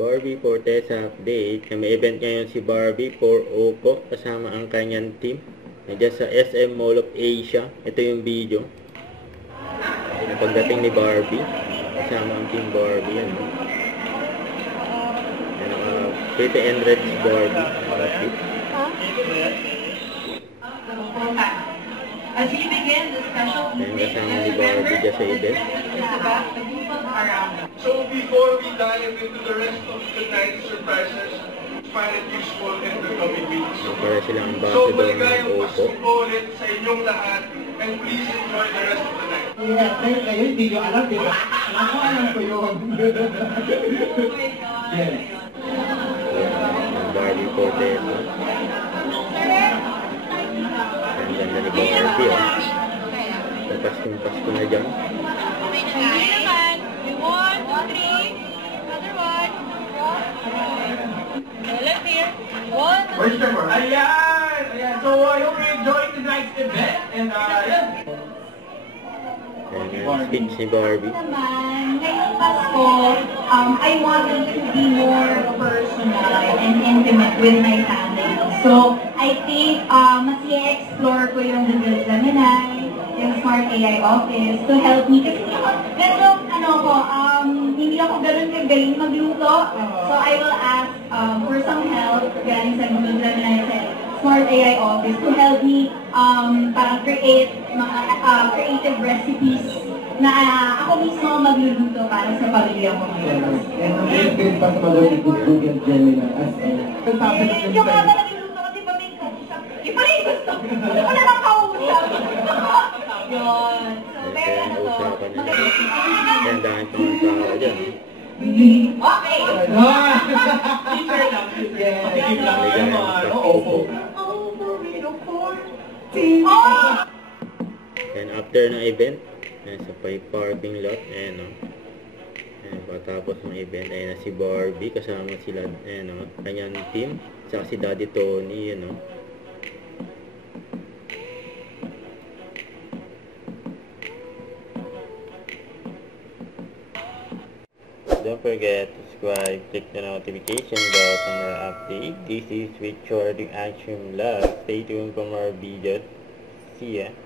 Barbie Fortesa update. May event ngayon si Barbie for Oppo kasama ang kanyang team. Nandiyan sa SM Mall of Asia. Ito yung video. Yung pagdating ni Barbie kasama ang team Barbie. Yan. Pretty and Red Barbie. As we begin the special evening, kasama ni Barbie dyan sa event. So before we dive into the rest of tonight's surprises, find it useful in the coming weeks. Para silang So ambassador ng maligayang Oppo. Pasko ulit sa inyong lahat and please enjoy the rest of the night. Kayo hindi nyo alam, di ba? Alam ko yun. Yes. Ang Barbie Fortesa. Ang ganda ni Barbie, oh. Paskong-pasko na dyan. Hindi naman. 1, 2, 3. Another one. Let's hear. 1, 2, 3. Ayan! Ayan! So, I hope you enjoyed tonight's event. And, ayan. Ayan yung speech ni Barbie. Naman, ngayong Pasko, I wanted to be more personal and intimate with my family. So, I think mas i-explore ko yung Google Gemini, yung Smart AI Office to help me. Kasi hindi ako ganun kagaling magluto. So, I will ask for some help galing sa Google Gemini sa Smart AI Office to help me parang create mga creative recipes na ako mismo magluluto para sa pamilya ko ngayon. And ang favorite pa sa mga Google Gemini as Yung mga nagluluto ko, di ba may kausap? Yung pala yung gusto. Gusto ko na lang kausap. Yun. So, very ano to. Ayan, dahil pa ng tao dyan. Okay! teacher lang. Yes. Teacher lang. Opo. And after ng event, ayan, sa parking lot, ayan, o. Ayan, patapos ng event, ayan na si Barbie, kasama sila, ayan, o, kanyang team, saka si Daddy Tony, ayan, o. Don't forget to subscribe, click the notification bell for more updates. This is with Short Action Vlog. Stay tuned for more videos. See ya!